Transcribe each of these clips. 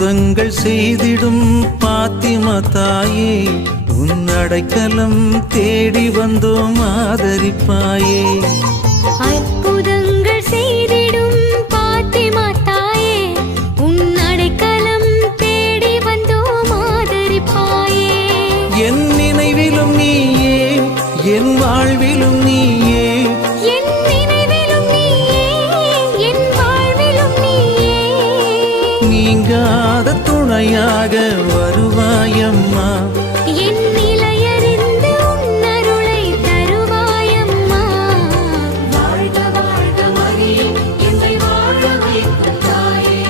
அற்புதங்கள் செய்திடும் பாத்திமா தாயே, உன் அடைக்கலம் தேடி வந்தோம் ஆதரிப்பாயே. அற்புதங்கள் செய்திடும் பாத்திமா தாயே, உன் அடைக்கலம் தேடி வந்தோம் ஆதரிப்பாயே. என் நினைவிலும் நீயே, என் வாழ்விலும் நீயே, என் நினைவிலும் நீயே, என் வாழ்விலும் நீயே. நீங்காத துணையாக வருவாயம்மா. என் நிலையறிந்து உன் அருளை தருவாயம்மா. வாழ்க வாழ்க மரியே, எம்மை வாழ வைக்கும் தாயே.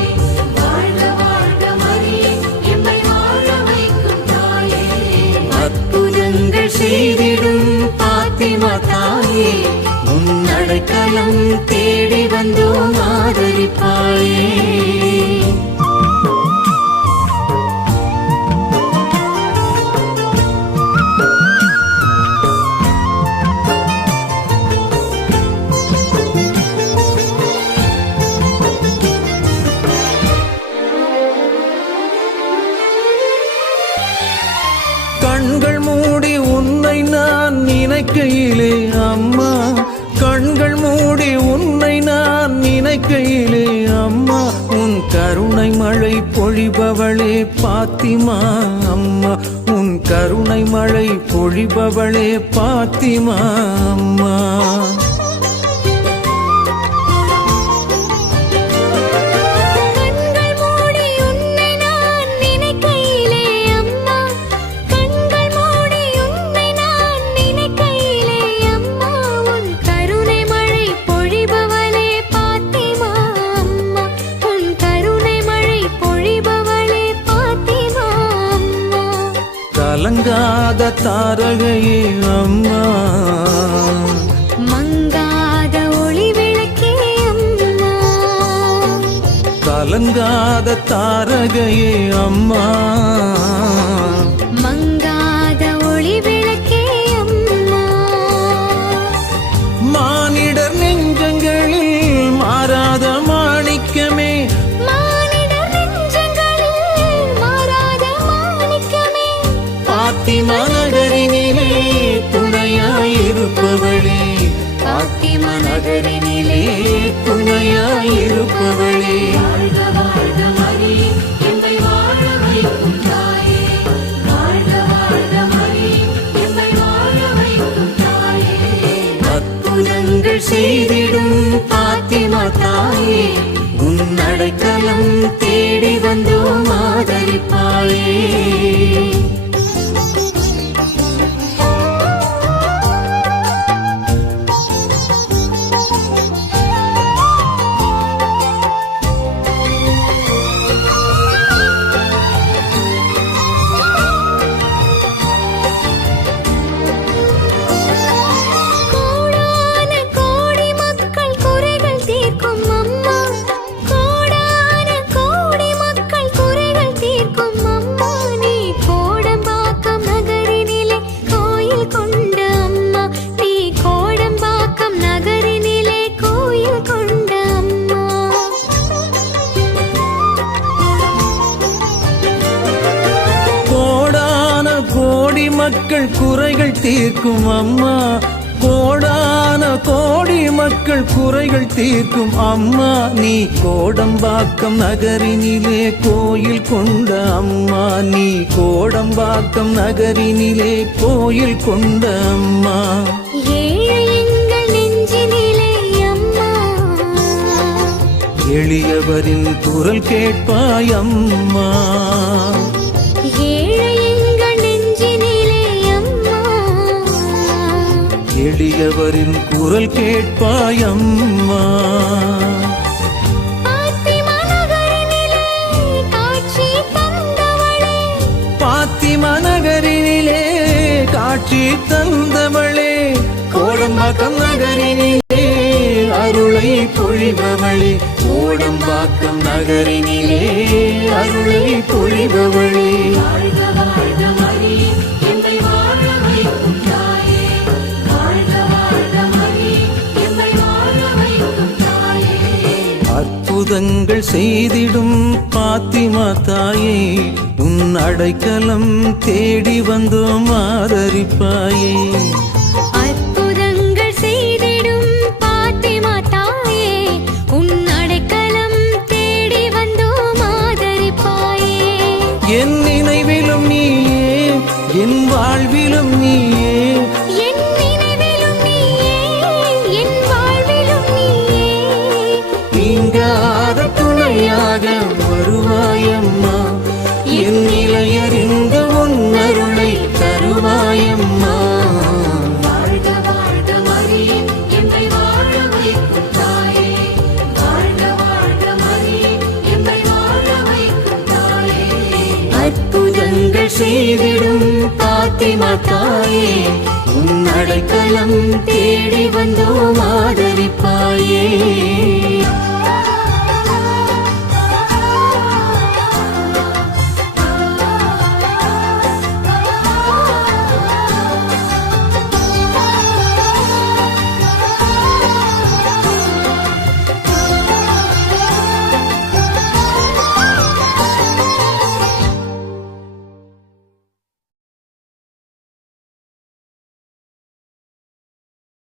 வாழ்க வாழ்க மரியே, எம்மை வாழ வைக்கும் தாயே. அற்புதங்கள் செய்திடும் பாத்திமா தாயே, உன் அடைக்கலம் தேடி வந்தோம் ஆதரிப்பாயே. கண்கள் மூடி உன்னை நான் நினைக்கையிலே அம்மா, கண்கள் மூடி உன்னை நான் நினைக்கையிலே அம்மா, உன் கருணை மழை பொழிபவளே பாத்திமா அம்மா, உன் கருணை மழை பொழிபவளே பாத்திமா அம்மா. கலங்காத தாரகையே அம்மா, மங்காத ஒளி விளக்கே அம்மா. கலங்காத தாரகையே அம்மா, மங்காத ஒளி விளக்கே அம்மா. மானிடர் நெஞ்சங்களில் மாறாத மாணிக்கமே, மானிடர் நெஞ்சங்களில் மாறாத மாணிக்கமே. பாத்திமா நகரினிலே துணையாயிருப்பவளே, பாத்திமா நகரினிலே துணையாயிருப்பவளே. வாழ்க வாழ்க மரியே, எம்மை வாழ வைக்கும் தாயே. வாழ்க வாழ்க மரியே, எம்மை வாழ வைக்கும் தாயே. அற்புதங்கள் செய்திடும் பாத்திமா தாயே, உன் அடைக்கலம் தேடி வந்தோம் ஆதரிப்பாயே. மக்கள் குறைகள் தீர்க்கும் அம்மா, கோடான கோடி மக்கள் குறைகள் தீர்க்கும் அம்மா, நீ கோடம்பாக்கம் நகரினிலே கோயில் கொண்ட அம்மா, நீ கோடம்பாக்கம் நகரினிலே கோயில் கொண்ட அம்மா. எளியவரின் குரல் கேட்பாய் அம்மா, எளியவரின் குரல் கேட்பாய் அம்மா. பாத்திமா நகரினிலே காட்சி தந்தவளே, கோடம்பாக்கம் நகரினிலே அருளை பொழிபவளே, கோடம்பாக்கம் நகரினிலே அருளை பொழிபவளே. அற்புதங்கள் செய்திடும் பாத்திமா தாயே உன் அடைக்கலம் தேடி வந்தோம் ஆதரிப்பாயே. அற்புதங்கள் செய்திடும் பாத்திமா தாயே உன் அடைக்கலம் தேடி வந்தோம் ஆதரிப்பாயே. என் நினைவிலும் நீயே என் வாழ்விலும் நீயே என் நினைவிலும் நீயே என் வாழ்விலும் நீயே நீங்காத துணையாக வருவாயம்மா. என் நிலையறிந்த உன் அருளை தருவாயம்மா. வாழ்க வாழ்க மரியே எம்மை வாழ வைக்கும் தாயே. வாழ்க வாழ்க மரியே எம்மை வாழ வைக்கும் தாயே. அற்புதங்கள் செய்திடும் பாத்திமா தாயே உன் அடைக்கலம் தேடி வந்தோம் ஆதரிப்பாயே.